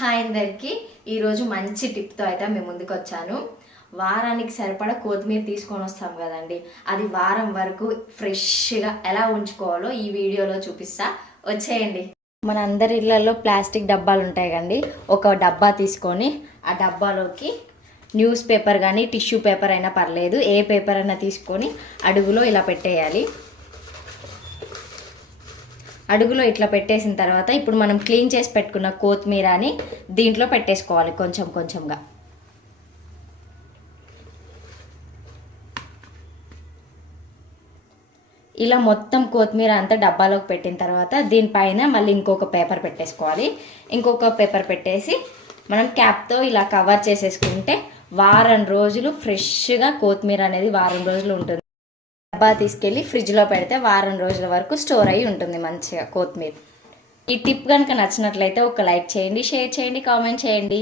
Hi అందరికి ఈరోజు మంచి టిప్తో అయితే మేము ముందుకు వచ్చాను. వారానికి సరిపడా కొత్తిమీర తీసుకొని వస్తాం కదండి, అది వారం వరకు ఫ్రెష్గా ఎలా ఉంచుకోవాలో ఈ వీడియోలో చూపిస్తా, వచ్చేయండి. మన అందరి ఇళ్లలో ప్లాస్టిక్ డబ్బాలు ఉంటాయి కండి. ఒక డబ్బా తీసుకొని ఆ డబ్బాలోకి న్యూస్ పేపర్ కానీ టిష్యూ పేపర్ అయినా పర్లేదు, ఏ పేపర్ అయినా తీసుకొని అడుగులో ఇలా పెట్టేయాలి. అడుగులో ఇట్లా పెట్టేసిన తర్వాత ఇప్పుడు మనం క్లీన్ చేసి పెట్టుకున్న కొత్తిమీరని దీంట్లో పెట్టేసుకోవాలి కొంచెం కొంచెంగా. ఇలా మొత్తం కొత్తిమీర అంతా డబ్బాలోకి పెట్టిన తర్వాత దీనిపైన మళ్ళీ ఇంకొక పేపర్ పెట్టేసుకోవాలి. ఇంకొక పేపర్ పెట్టేసి మనం క్యాప్తో ఇలా కవర్ చేసేసుకుంటే వారం రోజులు ఫ్రెష్గా కొత్తిమీర అనేది వారం రోజులు ఉంటుంది. డబ్బా తీసుకెళ్ళి ఫ్రిడ్జ్లో పెడితే వారం రోజుల వరకు స్టోర్ అయ్యి ఉంటుంది మంచిగా కొత్తిమీర. ఈ టిప్ కనుక నచ్చినట్లయితే ఒక లైక్ చేయండి, షేర్ చేయండి, కామెంట్ చేయండి.